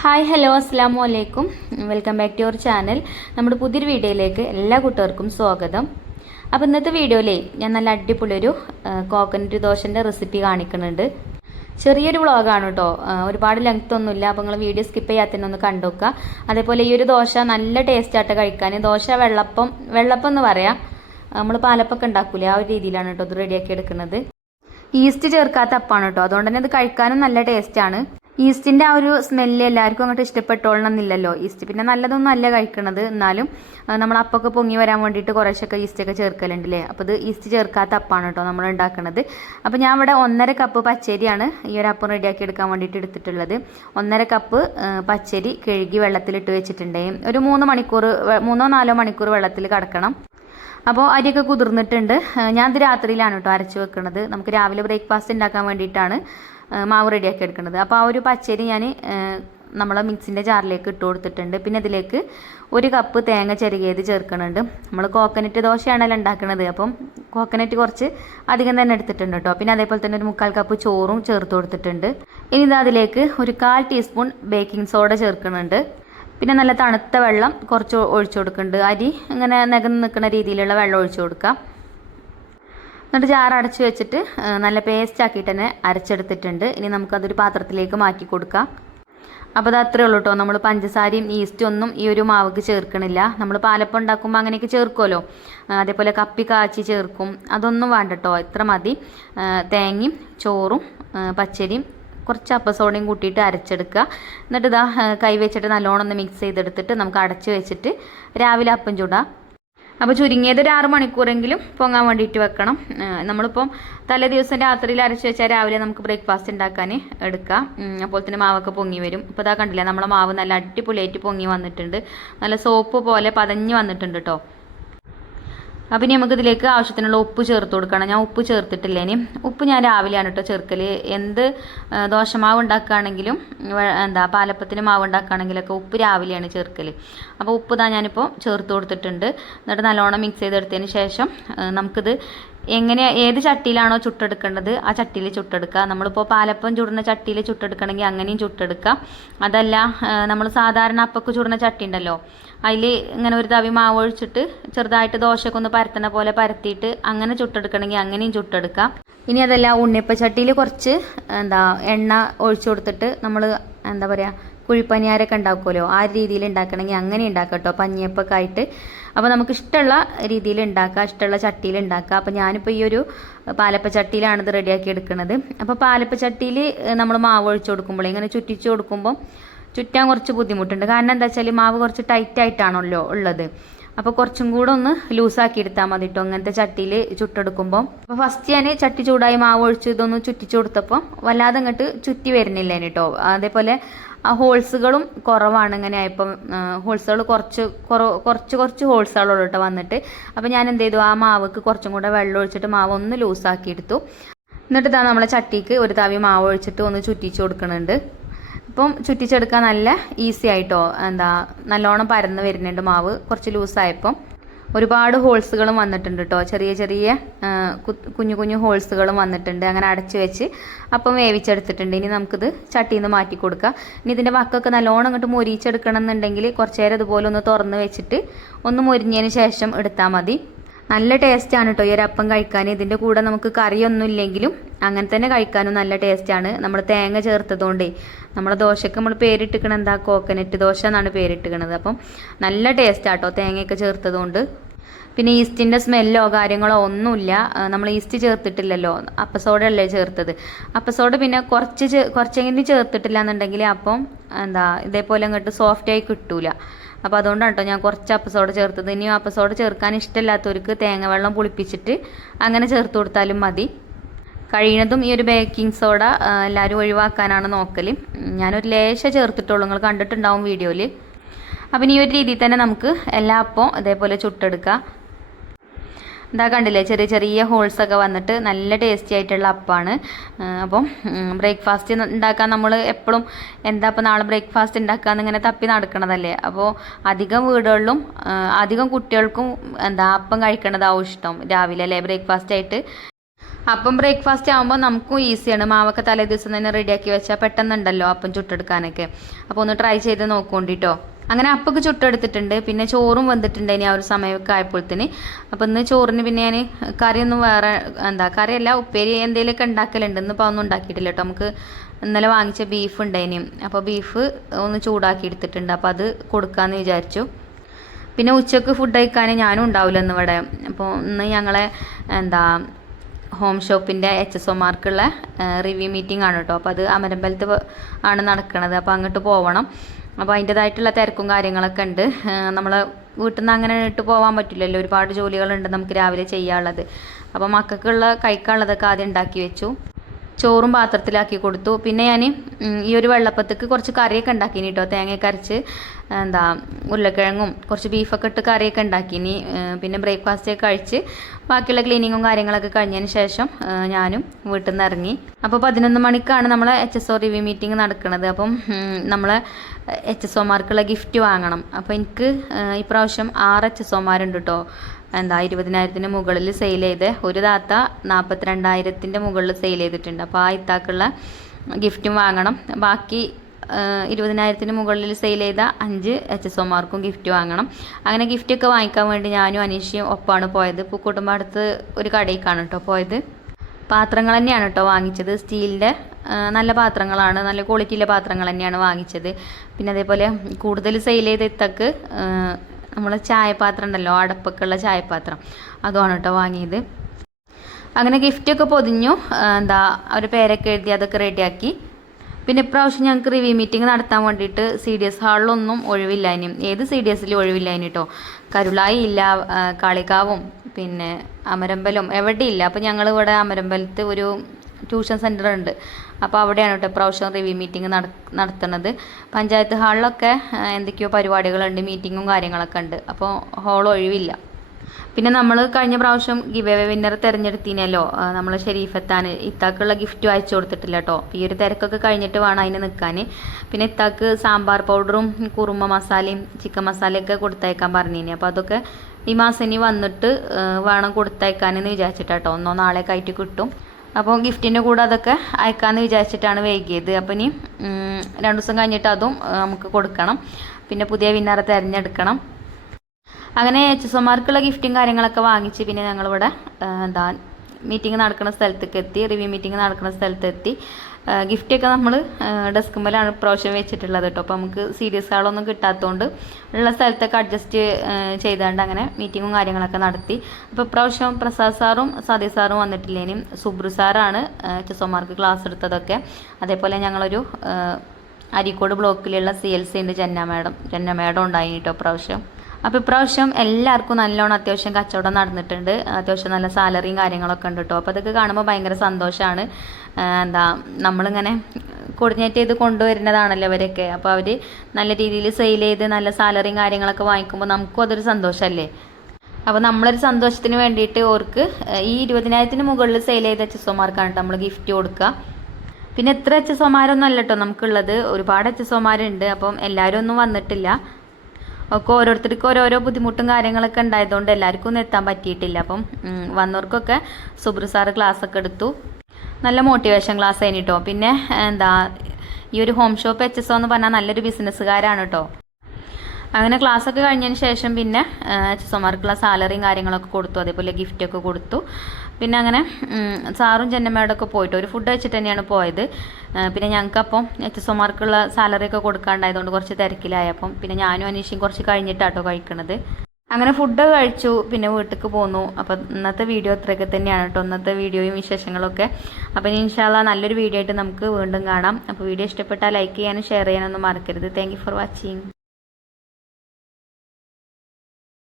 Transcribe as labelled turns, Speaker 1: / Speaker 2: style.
Speaker 1: Hi hello അസ്സാം അലൈക്കും welcome back to your channel. നമ്മുടെ പുതിയൊരു വീഡിയോയിലേക്ക് എല്ലാ കൂട്ടുകാർക്കും സ്വാഗതം. അപ്പോൾ ഇന്നത്തെ വീഡിയോയിലേ ഞാൻ നല്ല അടിപൊളിയൊരു കോക്കനറ്റ് ദോശന്റെ റെസിപ്പി കാണിക്കുന്നുണ്ട്. ചെറിയൊരു വ്ളോഗാണ് കേട്ടോ ഒരുപാട് ലെങ്ത് ഒന്നുമില്ല. അപ്പോൾ നിങ്ങൾ വീഡിയോ സ്കിപ്പ് ചെയ്യാത്തന്നെ ഒന്ന് കണ്ടുവെക്കുക. അതേപോലെ ഈ ഒരു ദോശ നല്ല ടേസ്റ്റ് ആയിട്ട് കഴിക്കാൻ. ദോശ വെള്ളപ്പം വെള്ളപ്പം എന്ന് പറയാം. നമ്മൾ പാലപ്പൊക്കെ ഉണ്ടാക്കൂലേ? ആ ഒരു രീതിയിലാണ് കേട്ടോ ഇത് റെഡിയാക്കി എടുക്കുന്നത്. ഈസ്റ്റ് ചേർക്കാത്ത അപ്പാണ് കേട്ടോ അതുകൊണ്ട് തന്നെ ഇത് കഴിക്കാനും നല്ല ടേസ്റ്റാണ് ഈസ്റ്റിന്റെ ആ ഒരു സ്മെല്ല് എല്ലാവർക്കും അങ്ങോട്ട് ഇഷ്ടപ്പെട്ടോളണം എന്നില്ലല്ലോ ഈസ്റ്റ് പിന്നെ നല്ലതൊന്നും അല്ല കഴിക്കണത്. എന്നാലും നമ്മൾ അപ്പൊക്കെ പൊങ്ങി വരാൻ വേണ്ടിയിട്ട് കുറേശ്ശൊക്കെ ഈസ്റ്റൊക്കെ ചേർക്കലുണ്ടല്ലേ? അപ്പോൾ ഇത് ഈസ്റ്റ് ചേർക്കാത്ത അപ്പാണ് കേട്ടോ നമ്മൾ ഉണ്ടാക്കുന്നത് അപ്പോൾ ഞാൻ ഇവിടെ ഒന്നര കപ്പ് പച്ചരിയാണ് ഈ ഒരു അപ്പം റെഡിയാക്കി എടുക്കാൻ വേണ്ടിയിട്ട് എടുത്തിട്ടുള്ളത്. ഒന്നര കപ്പ് പച്ചരി കഴുകി വെള്ളത്തിലിട്ട് വെച്ചിട്ടുണ്ട്. ഒരു മൂന്ന് മണിക്കൂർ മൂന്നോ നാലോ മണിക്കൂർ വെള്ളത്തിൽ കിടക്കണം. അപ്പോൾ അരിയൊക്കെ കുതിർന്നിട്ടുണ്ട്. ഞാനത് രാത്രിയിലാണ് കേട്ടോ അരച്ച് വെക്കുന്നത് നമുക്ക് രാവിലെ ബ്രേക്ക്ഫാസ്റ്റ് ഉണ്ടാക്കാൻ വേണ്ടിയിട്ടാണ്. മാവ് റെഡിയാക്കി എടുക്കുന്നത് അപ്പോൾ ആ ഒരു പച്ചരി ഞാൻ നമ്മളെ മിക്സിന്റെ ജാറിലേക്ക് ഇട്ട് കൊടുത്തിട്ടുണ്ട്. പിന്നെ ഇതിലേക്ക് ഒരു കപ്പ് തേങ്ങ ചെറുകിയത് ചേർക്കുന്നുണ്ട് നമ്മൾ കോക്കനറ്റ് ദോശയാണല്ലോ ഉണ്ടാക്കുന്നത് അപ്പം കോക്കനറ്റ് കുറച്ച് അധികം തന്നെ എടുത്തിട്ടുണ്ട് കേട്ടോ. പിന്നെ അതേപോലെ തന്നെ ഒരു മുക്കാൽ കപ്പ് ചോറും ചേർത്ത് കൊടുത്തിട്ടുണ്ട്. ഇനി ഇത് അതിലേക്ക് ഒരു കാൽ ടീസ്പൂൺ ബേക്കിംഗ് സോഡ ചേർക്കുന്നുണ്ട് പിന്നെ നല്ല തണുത്ത വെള്ളം കുറച്ച് ഒഴിച്ചു കൊടുക്കുന്നുണ്ട് അരി ഇങ്ങനെ നികന്ന് നിൽക്കുന്ന രീതിയിലുള്ള വെള്ളം ഒഴിച്ചു കൊടുക്കാം. എന്നിട്ട് ജാർ അടച്ചു വെച്ചിട്ട് നല്ല പേസ്റ്റ് ആക്കിയിട്ട് തന്നെ അരച്ചെടുത്തിട്ടുണ്ട്. ഇനി നമുക്കതൊരു പാത്രത്തിലേക്ക് മാറ്റി കൊടുക്കാം. അപ്പോൾ അത് അത്രേ ഉള്ളൂ കേട്ടോ നമ്മൾ പഞ്ചസാരയും ഈസ്റ്റും ഒന്നും ഈ ഒരു മാവക്ക് ചേർക്കണില്ല. നമ്മൾ പാലപ്പം ഉണ്ടാക്കുമ്പോൾ അങ്ങനെയൊക്കെ ചേർക്കുമല്ലോ അതേപോലെ കപ്പി കാച്ചി ചേർക്കും. അതൊന്നും വേണ്ട കേട്ടോ ഇത്ര മതി. തേങ്ങയും ചോറും പച്ചരിയും കുറച്ച് അപ്പസോഡയും കൂട്ടിയിട്ട് അരച്ചെടുക്കുക. എന്നിട്ട് ഇതാ കൈ വെച്ചിട്ട് നല്ലോണം ഒന്ന് മിക്സ് ചെയ്തെടുത്തിട്ട് നമുക്ക് അടച്ച് വെച്ചിട്ട് രാവിലെ അപ്പം ചൂടാം. അപ്പോൾ ചുരുങ്ങിയത് ഒരു ആറ് മണിക്കൂറെങ്കിലും പൊങ്ങാൻ വേണ്ടിയിട്ട് വെക്കണം. നമ്മളിപ്പം തലേ ദിവസം രാത്രിയിൽ അരച്ച് വെച്ചാൽ രാവിലെ നമുക്ക് ബ്രേക്ക്ഫാസ്റ്റ് ഉണ്ടാക്കാൻ എടുക്കാം. അപ്പോൾ തന്നെ മാവൊക്കെ പൊങ്ങി വരും. ഇപ്പോൾ ഇതാ കണ്ടില്ല നമ്മളെ മാവ് നല്ല അടിപൊളിയായിട്ട് പൊങ്ങി വന്നിട്ടുണ്ട്. നല്ല സോപ്പ് പോലെ പതഞ്ഞ് വന്നിട്ടുണ്ട് കേട്ടോ അപ്പം ഇനി നമുക്കിതിലേക്ക് ആവശ്യത്തിനുള്ള ഉപ്പ് ചേർത്ത് കൊടുക്കണം. ഞാൻ ഉപ്പ് ചേർത്തിട്ടില്ല ഇനി. ഉപ്പ് ഞാൻ രാവിലെയാണ് കേട്ടോ ചേർക്കൽ എന്ത് ദോശമാവ് ഉണ്ടാക്കുകയാണെങ്കിലും എന്താ പാലപ്പത്തിന് മാവ് ഉണ്ടാക്കുകയാണെങ്കിലൊക്കെ ഉപ്പ് രാവിലെയാണ് ചേർക്കൽ അപ്പോൾ ഉപ്പ് ഇതാ ഞാനിപ്പോൾ ചേർത്ത് കൊടുത്തിട്ടുണ്ട്. എന്നിട്ട് നല്ലോണം മിക്സ് ചെയ്തെടുത്തതിന് ശേഷം നമുക്കിത് എങ്ങനെ ഏത് ചട്ടിയിലാണോ ചുട്ടെടുക്കേണ്ടത് ആ ചട്ടിയിൽ ചുട്ടെടുക്കുക. നമ്മളിപ്പോൾ പാലപ്പം ചുടുന്ന ചട്ടിയിൽ ചുട്ടെടുക്കണമെങ്കിൽ അങ്ങനെയും ചുട്ടെടുക്കാം. അതല്ല നമ്മൾ സാധാരണ അപ്പക്ക് ചുടുന്ന ചട്ടി ഉണ്ടല്ലോ അതിൽ ഇങ്ങനെ ഒരു തവി മാവ് ഒഴിച്ചിട്ട് ചെറുതായിട്ട് ദോശയൊക്കെ ഒന്ന് പരത്തണ പോലെ പരത്തിയിട്ട് അങ്ങനെ ചുട്ടെടുക്കണമെങ്കിൽ അങ്ങനെയും ചുട്ടെടുക്കാം. ഇനി അതല്ല ഉണ്ണിയപ്പച്ചട്ടിയിൽ കുറച്ച് എന്താ എണ്ണ ഒഴിച്ചു കൊടുത്തിട്ട് നമ്മൾ എന്താ പറയുക കുഴിപ്പനിയാരൊക്കെ ഉണ്ടാക്കുമല്ലോ? ആ രീതിയിൽ ഉണ്ടാക്കണമെങ്കിൽ അങ്ങനെ ഉണ്ടാക്കട്ടോ കേട്ടോ. പഞ്ഞിയപ്പൊക്കെ ആയിട്ട്. അപ്പോൾ നമുക്ക് ഇഷ്ടമുള്ള രീതിയിൽ ഉണ്ടാക്കാം ഇഷ്ടമുള്ള ചട്ടിയിൽ ഉണ്ടാക്കാം. അപ്പോൾ ഞാനിപ്പോൾ ഈ ഒരു പാലപ്പ ചട്ടിയിലാണ് ഇത് റെഡിയാക്കി എടുക്കുന്നത്. അപ്പോൾ പാലപ്പ ചട്ടിയിൽ നമ്മൾ മാവ് ഒഴിച്ചു കൊടുക്കുമ്പോൾ ഇങ്ങനെ ചുറ്റിച്ച് കൊടുക്കുമ്പോൾ ചുറ്റാൻ കുറച്ച് ബുദ്ധിമുട്ടുണ്ട്. കാരണം എന്താ വെച്ചാൽ മാവ് കുറച്ച് ടൈറ്റ് ആയിട്ടാണല്ലോ ഉള്ളത്. അപ്പോൾ കുറച്ചും കൂടെ ഒന്ന് ലൂസാക്കി എടുത്താൽ മതി കേട്ടോ അങ്ങനത്തെ ചട്ടിയിൽ ചുട്ടെടുക്കുമ്പോൾ അപ്പോൾ ഫസ്റ്റ് ഞാൻ ചട്ടി ചൂടായി മാവ് ഒഴിച്ച് ഇതൊന്ന് ചുറ്റിച്ചു കൊടുത്തപ്പോൾ വല്ലാതെ അങ്ങോട്ട് ചുറ്റി വരുന്നില്ല കേട്ടോ അതേപോലെ ഹോൾസുകളും കുറവാണ് ഇങ്ങനെ ആയപ്പം ഹോൾസുകൾ കുറച്ച് കുറ- കുറച്ച് കുറച്ച് ഹോൾസുകളുള്ളൂ കേട്ടോ വന്നിട്ട്. അപ്പോൾ ഞാൻ എന്ത് ചെയ്തു? ആ മാവ്ക്ക് കുറച്ചും കൂടെ വെള്ളം ഒഴിച്ചിട്ട് മാവ് ഒന്ന് ലൂസാക്കി എടുത്തു. എന്നിട്ട് ഇതാ നമ്മളെ ചട്ടിക്ക് ഒരു തവി മാവ് ഒഴിച്ചിട്ട് ഒന്ന് ചുറ്റിച്ച് കൊടുക്കുന്നുണ്ട് ഇപ്പം ചുറ്റിച്ചെടുക്കാൻ നല്ല ഈസി ആയിട്ടോ എന്താ നല്ലോണം പരന്ന് വരുന്നുണ്ട് മാവ്. കുറച്ച് ലൂസായപ്പം ഒരുപാട് ഹോൾസുകളും വന്നിട്ടുണ്ട് കേട്ടോ ചെറിയ ചെറിയ കുഞ്ഞു കുഞ്ഞു ഹോൾസുകളും വന്നിട്ടുണ്ട്. അങ്ങനെ അടച്ചു വെച്ച് അപ്പം വേവിച്ചെടുത്തിട്ടുണ്ട്. ഇനി നമുക്കിത് ചട്ടിയിൽ നിന്ന് മാറ്റി കൊടുക്കാം. ഇനി ഇതിന്റെ വക്കൊക്കെ നല്ലോണം അങ്ങോട്ട് മൊരിച്ചെടുക്കണം എന്നുണ്ടെങ്കിൽ കുറച്ച് നേരം ഇതുപോലെ ഒന്ന് തുറന്ന് വെച്ചിട്ട് ഒന്ന് മൊരിഞ്ഞതിന് ശേഷം എടുത്താൽ മതി. നല്ല ടേസ്റ്റാണ് കേട്ടോ ഈ ഒരു അപ്പം കഴിക്കാൻ. ഇതിന്റെ കൂടെ നമുക്ക് കറിയൊന്നും ഇല്ലെങ്കിലും അങ്ങനെ തന്നെ കഴിക്കാനും നല്ല ടേസ്റ്റ് ആണ്. നമ്മൾ തേങ്ങ ചേർത്തതുകൊണ്ടേ നമ്മുടെ ദോശക്ക് നമ്മൾ പേരിട്ടിക്കണ എന്താ? കോക്കനറ്റ് ദോശ എന്നാണ് പേരിട്ടിക്കണത്. അപ്പം നല്ല ടേസ്റ്റാട്ടോ തേങ്ങയൊക്കെ ചേർത്തതുകൊണ്ട് പിന്നെ ഈസ്റ്റിന്റെ സ്മെല്ലോ കാര്യങ്ങളോ ഒന്നുമില്ല. നമ്മൾ ഈസ്റ്റ് ചേർത്തിട്ടില്ലല്ലോ. അപ്പസോഡ അല്ലേ ചേർത്തത്. അപ്പസോഡ പിന്നെ കുറച്ച് കുറച്ചെങ്കിലും ചേർത്തിട്ടില്ല എന്നുണ്ടെങ്കിൽ അപ്പം എന്താ ഇതേപോലെ അങ്ങോട്ട് സോഫ്റ്റായി കിട്ടൂല. അപ്പോൾ അതുകൊണ്ടാണ് കേട്ടോ ഞാൻ കുറച്ച് അപ്പസോഡ ചേർത്തത്. ഇനിയും അപ്പസോഡ ചേർക്കാൻ ഇഷ്ടമില്ലാത്തവർക്ക് തേങ്ങ വെള്ളം പുളിപ്പിച്ചിട്ട് അങ്ങനെ ചേർത്ത് കൊടുത്താലും മതി. കഴിയുന്നതും ഈ ഒരു ബേക്കിംഗ് സോഡ എല്ലാവരും ഒഴിവാക്കാനാണ് നോക്കൽ ഞാനൊരു ലേശ ചേർത്തിട്ടുള്ളൂ. നിങ്ങൾ കണ്ടിട്ടുണ്ടാവും വീഡിയോയിൽ അപ്പം ഈ ഒരു രീതിയിൽ തന്നെ നമുക്ക് എല്ലാ അപ്പം അതേപോലെ ചുട്ടെടുക്കാം. ഇതാ കണ്ടില്ലേ ചെറിയ ചെറിയ ഹോൾസ് ഒക്കെ വന്നിട്ട് നല്ല ടേസ്റ്റി ആയിട്ടുള്ള അപ്പമാണ് അപ്പം ബ്രേക്ക്ഫാസ്റ്റ് ഉണ്ടാക്കാൻ നമ്മൾ എപ്പോഴും എന്താ ഇപ്പം നാളെ ബ്രേക്ക്ഫാസ്റ്റ് ഉണ്ടാക്കാന്ന് ഇങ്ങനെ തപ്പി നടക്കണതല്ലേ. അപ്പോൾ അധികം വീടുകളിലും അധികം കുട്ടികൾക്കും എന്താ അപ്പം കഴിക്കണതാവും ഇഷ്ടം രാവിലെ അല്ലേ ബ്രേക്ക്ഫാസ്റ്റ് ആയിട്ട്. അപ്പം ബ്രേക്ക്ഫാസ്റ്റ് ആകുമ്പോൾ നമുക്കും ഈസിയാണ് മാവൊക്കെ തലേ ദിവസം തന്നെ റെഡിയാക്കി വെച്ചാൽ പെട്ടെന്നുണ്ടല്ലോ അപ്പം ചുട്ടെടുക്കാനൊക്കെ. അപ്പോൾ ഒന്ന് ട്രൈ ചെയ്ത് നോക്കോണ്ടിട്ടോ അങ്ങനെ അപ്പൊക്കെ ചുട്ടെടുത്തിട്ടുണ്ട്. പിന്നെ ചോറും വന്നിട്ടുണ്ട് ഇനി ആ ഒരു സമയമൊക്കെ ആയപ്പോഴത്തേന്. അപ്പം ഇന്ന് ചോറിന് പിന്നെ ഞാൻ കറിയൊന്നും വേറെ എന്താ കറിയല്ല ഉപ്പേരി എന്തെങ്കിലുമൊക്കെ ഉണ്ടാക്കലുണ്ട്. ഇന്നിപ്പോൾ ഒന്നും ഉണ്ടാക്കിയിട്ടില്ല കേട്ടോ നമുക്ക് ഇന്നലെ വാങ്ങിച്ച ബീഫ് ഉണ്ടായിനി. അപ്പോൾ ബീഫ് ഒന്ന് ചൂടാക്കി എടുത്തിട്ടുണ്ട്. അപ്പോൾ അത് കൊടുക്കാമെന്ന് വിചാരിച്ചു. പിന്നെ ഉച്ചയ്ക്ക് ഫുഡ് കഴിക്കാൻ ഞാനും ഉണ്ടാവില്ല ഇന്ന് ഇവിടെ. അപ്പോൾ ഇന്ന് ഞങ്ങളെ എന്താ ഹോം ഷോപ്പിന്റെ എച്ച് എസ് ഒമാർക്കുള്ള റിവ്യൂ മീറ്റിംഗ് ആണ് കേട്ടോ അപ്പോൾ അത് അമരമ്പലത്ത് ആണ് നടക്കുന്നത് അപ്പോൾ അങ്ങോട്ട് പോകണം അപ്പോൾ അതിന്റെതായിട്ടുള്ള തിരക്കും കാര്യങ്ങളൊക്കെ ഉണ്ട്. നമ്മൾ വീട്ടിൽ നിന്ന് അങ്ങനെ ഇട്ട് പോകാൻ പറ്റില്ലല്ലോ. ഒരുപാട് ജോലികളുണ്ട് നമുക്ക് രാവിലെ ചെയ്യാനുള്ളത്. അപ്പോൾ മക്കൾക്കുള്ള കഴിക്കാനുള്ളതൊക്കെ ആദ്യം ഉണ്ടാക്കി വെച്ചു. ചോറും പാത്രത്തിലാക്കി കൊടുത്തു. പിന്നെ ഞാൻ ഈ ഒരു വെള്ളപ്പത്തേക്ക് കുറച്ച് കറിയൊക്കെ ഉണ്ടാക്കിനി കേട്ടോ തേങ്ങയൊക്കെ അരച്ച് എന്താ ഉരുളക്കിഴങ്ങും കുറച്ച് ബീഫൊക്കെ ഇട്ട് കറിയൊക്കെ ഉണ്ടാക്കിനി. പിന്നെ ബ്രേക്ക്ഫാസ്റ്റ് ഒക്കെ കഴിച്ച് ബാക്കിയുള്ള ക്ലീനിങ്ങും കാര്യങ്ങളൊക്കെ കഴിഞ്ഞതിന് ശേഷം ഞാനും വീട്ടിൽ നിന്ന് ഇറങ്ങി. അപ്പോൾ പതിനൊന്ന് മണിക്കാണ് നമ്മളെ H S O review meeting നടക്കുന്നത് അപ്പം നമ്മൾ എച്ച് എസ് ഒമാർക്കുള്ള ഗിഫ്റ്റ് വാങ്ങണം. അപ്പോൾ എനിക്ക് ഇപ്രാവശ്യം ആറ് എച്ച് എസ് ഒമാരുണ്ട് കേട്ടോ എന്താ ഇരുപതിനായിരത്തിന് മുകളിൽ സെയിൽ ചെയ്ത് ഒരു താത്ത നാൽപ്പത്തിരണ്ടായിരത്തിന്റെ മുകളിൽ സെയിൽ ചെയ്തിട്ടുണ്ട്. അപ്പോൾ ആ ഇത്താക്കുള്ള ഗിഫ്റ്റും വാങ്ങണം. ബാക്കി ഇരുപതിനായിരത്തിന് മുകളിൽ സെയിൽ ചെയ്ത അഞ്ച് എച്ച് എസ് ഒമാർക്കും ഗിഫ്റ്റ് വാങ്ങണം. അങ്ങനെ ഗിഫ്റ്റൊക്കെ വാങ്ങിക്കാൻ വേണ്ടി ഞാനും അനീഷയും ഒപ്പമാണ് പോയത്. പൂക്കൂട്ടുമ്പോൾ അടുത്ത് ഒരു കടയിലേക്കാണ് കേട്ടോ പോയത്. പാത്രങ്ങൾ തന്നെയാണ് കേട്ടോ വാങ്ങിച്ചത്. സ്റ്റീലിന്റെ നല്ല പാത്രങ്ങളാണ്. നല്ല ക്വാളിറ്റിയിലെ പാത്രങ്ങൾ തന്നെയാണ് വാങ്ങിച്ചത്. പിന്നെ അതേപോലെ കൂടുതൽ സെയിൽ ചെയ്ത ഇത്തക്ക് നമ്മൾ ചായപാത്രം ഉണ്ടല്ലോ അടപ്പൊക്കെ ഉള്ള ചായപാത്രം. അതുമാണ് കേട്ടോ വാങ്ങിയത്. അങ്ങനെ ഗിഫ്റ്റൊക്കെ പൊതിഞ്ഞു. എന്താ അവർ പേരൊക്കെ എഴുതി അതൊക്കെ റെഡിയാക്കി. പിന്നെ ഇപ്രാവശ്യം ഞങ്ങൾക്ക് റിവ്യൂ മീറ്റിംഗ് നടത്താൻ വേണ്ടിയിട്ട് സി ഡി എസ് ഹാളിലൊന്നും ഒഴിവില്ല ഇനിയും ഏത് സി ഡി എസിലും ഒഴിവില്ല ഇനി കേട്ടോ. കരുളായി ഇല്ല കാളികാവും പിന്നെ അമരമ്പലം എവിടെയില്ല. അപ്പോൾ ഞങ്ങൾ ഇവിടെ അമരമ്പലത്ത് ഒരു ട്യൂഷൻ സെന്റർ ഉണ്ട് അപ്പോൾ അവിടെയാണ് കേട്ടോ പ്രാവശ്യം റിവ്യൂ മീറ്റിംഗ് നടത്തുന്നത്. പഞ്ചായത്ത് ഹാളിലൊക്കെ എന്തൊക്കെയോ പരിപാടികളുണ്ട് മീറ്റിങ്ങും കാര്യങ്ങളൊക്കെ ഉണ്ട്. അപ്പോൾ ഹോൾ ഒഴിവില്ല. പിന്നെ നമ്മൾ കഴിഞ്ഞ പ്രാവശ്യം ഗിവ് എവേ വിന്നർ തിരഞ്ഞെടുത്തിനല്ലോ നമ്മൾ ഷെരീഫെത്താൻ ഇത്താക്കുള്ള ഗിഫ്റ്റ് അയച്ചു കൊടുത്തിട്ടില്ല കേട്ടോ. ഈ ഒരു തിരക്കൊക്കെ കഴിഞ്ഞിട്ട് വേണം അതിന് നിൽക്കാൻ പിന്നെ ഇത്താക്ക് സാമ്പാർ പൗഡറും കുറുമ മസാലയും ചിക്കൻ മസാലയൊക്കെ കൊടുത്തയക്കാൻ പറഞ്ഞിനി. അപ്പോൾ അതൊക്കെ ഈ മാസം ഇനി വന്നിട്ട് വേണം കൊടുത്തയക്കാനെന്ന് വിചാരിച്ചിട്ടാട്ടോ. ഒന്നോ നാളെ കയറ്റി കിട്ടും. അപ്പോൾ ഗിഫ്റ്റിന്റെ കൂടെ അതൊക്കെ അയക്കാമെന്ന് വിചാരിച്ചിട്ടാണ് വൈകിയത്. അപ്പോൾ ഇനി രണ്ട് ദിവസം കഴിഞ്ഞിട്ട് അതും നമുക്ക് കൊടുക്കണം. പിന്നെ പുതിയ വിന്നറെ തിരഞ്ഞെടുക്കണം. അങ്ങനെ എച്ച് എസ് ഒമാർക്കുള്ള ഗിഫ്റ്റും കാര്യങ്ങളൊക്കെ വാങ്ങിച്ച് പിന്നെ ഞങ്ങളിവിടെ എന്താ മീറ്റിംഗ് നടക്കുന്ന സ്ഥലത്തേക്ക് എത്തി റിവ്യൂ മീറ്റിംഗ് നടക്കുന്ന സ്ഥലത്തെത്തി ഗിഫ്റ്റൊക്കെ നമ്മൾ ഡെസ്കുമ്പിലാണ് പ്രാവശ്യം വെച്ചിട്ടുള്ളത് കേട്ടോ. അപ്പോൾ നമുക്ക് സീരിയസ് ആളൊന്നും കിട്ടാത്തതുകൊണ്ട് ഉള്ള സ്ഥലത്തൊക്കെ അഡ്ജസ്റ്റ് ചെയ്തുകൊണ്ട് അങ്ങനെ മീറ്റിങ്ങും കാര്യങ്ങളൊക്കെ നടത്തി. അപ്പോൾ ഇപ്രാവശ്യം പ്രസാദ് സാറും സതി സാറും വന്നിട്ടില്ലേനും സുബ്രു സാറാണ് ചെസോമാർക്ക് ക്ലാസ് എടുത്തതൊക്കെ. അതേപോലെ ഞങ്ങളൊരു അരീക്കോട് ബ്ലോക്കിലുള്ള സി എൽ സി ഉണ്ട് ജന്ന മാഡം. ജന്ന മാഡം ഉണ്ടായിട്ടോ കേട്ടോ ഇപ്രാവശ്യം. അപ്പോൾ ഇപ്രാവശ്യം എല്ലാവർക്കും നല്ലോണം അത്യാവശ്യം കച്ചവടം നടന്നിട്ടുണ്ട്. അത്യാവശ്യം നല്ല സാലറിയും കാര്യങ്ങളൊക്കെ ഉണ്ട് കേട്ടോ അപ്പോൾ അതൊക്കെ കാണുമ്പോൾ ഭയങ്കര സന്തോഷമാണ് എന്താ നമ്മളിങ്ങനെ കോർഡിനേറ്റ് ചെയ്ത് കൊണ്ടുവരുന്നതാണല്ലോ അവരൊക്കെ അപ്പോൾ അവർ നല്ല രീതിയിൽ സെയിൽ ചെയ്ത് നല്ല സാലറിയും കാര്യങ്ങളൊക്കെ വാങ്ങിക്കുമ്പോൾ നമുക്കും അതൊരു സന്തോഷമല്ലേ അപ്പോൾ നമ്മളൊരു സന്തോഷത്തിന് വേണ്ടിയിട്ട് ഓർക്ക് ഈ ഇരുപതിനായിരത്തിന് മുകളിൽ സെയിൽ ചെയ്ത എച്ച് എസ് ഒമാർക്കാണ് നമ്മൾ ഗിഫ്റ്റ് കൊടുക്കുക പിന്നെ എത്ര എച്ച് എസ് ഒമാരൊന്നും അല്ല കേട്ടോ നമുക്കുള്ളത്. ഒരുപാട് എച്ച് എസ് ഒമാരുണ്ട് അപ്പം എല്ലാവരും ഒന്നും വന്നിട്ടില്ല. ഒക്കെ ഓരോരുത്തർക്ക് ഓരോരോ ബുദ്ധിമുട്ടും കാര്യങ്ങളൊക്കെ ഉണ്ടായതുകൊണ്ട് എല്ലാവർക്കും ഒന്നും എത്താൻ പറ്റിയിട്ടില്ല. അപ്പം വന്നവർക്കൊക്കെ സുബ്രു സാറ് ഒക്കെ എടുത്തു. നല്ല മോട്ടിവേഷൻ ക്ലാസ് കഴിഞ്ഞിട്ടോ പിന്നെ എന്താ ഈ ഒരു ഹോം ഷോപ്പ് എച്ച് എസ് എന്ന് പറഞ്ഞാൽ നല്ലൊരു ബിസിനസ്സുകാരാണ് കേട്ടോ അങ്ങനെ ക്ലാസ്സൊക്കെ കഴിഞ്ഞതിന് ശേഷം പിന്നെ എസ് സാലറിയും കാര്യങ്ങളൊക്കെ കൊടുത്തു. അതേപോലെ ഗിഫ്റ്റൊക്കെ കൊടുത്തു. പിന്നെ അങ്ങനെ സാറും ചെന്നമ്മയോടൊക്കെ പോയിട്ട് ഒരു ഫുഡ് വെച്ചിട്ട് തന്നെയാണ് പോയത്. പിന്നെ ഞങ്ങൾക്ക് അപ്പം എച്ച് എസ് ഒമാർക്കുള്ള സാലറി ഒക്കെ കൊടുക്കാണ്ടായതുകൊണ്ട് കുറച്ച് തിരക്കിലായപ്പം പിന്നെ ഞാനും അനീഷയും കുറച്ച് കഴിഞ്ഞിട്ടാട്ടോ കഴിക്കണത്. അങ്ങനെ ഫുഡ് കഴിച്ചു പിന്നെ വീട്ടിലേക്ക് പോന്നു. അപ്പം ഇന്നത്തെ വീഡിയോ ഇത്രയൊക്കെ തന്നെയാണ് കേട്ടോ. ഇന്നത്തെ വീഡിയോയും വിശേഷങ്ങളൊക്കെ. അപ്പം ഇൻഷാല്ല നല്ലൊരു വീഡിയോ ആയിട്ട് നമുക്ക് വീണ്ടും കാണാം. അപ്പോൾ വീഡിയോ ഇഷ്ടപ്പെട്ടാൽ ലൈക്ക് ചെയ്യാനും ഷെയർ ചെയ്യാനൊന്നും മറക്കരുത്. Thank for watching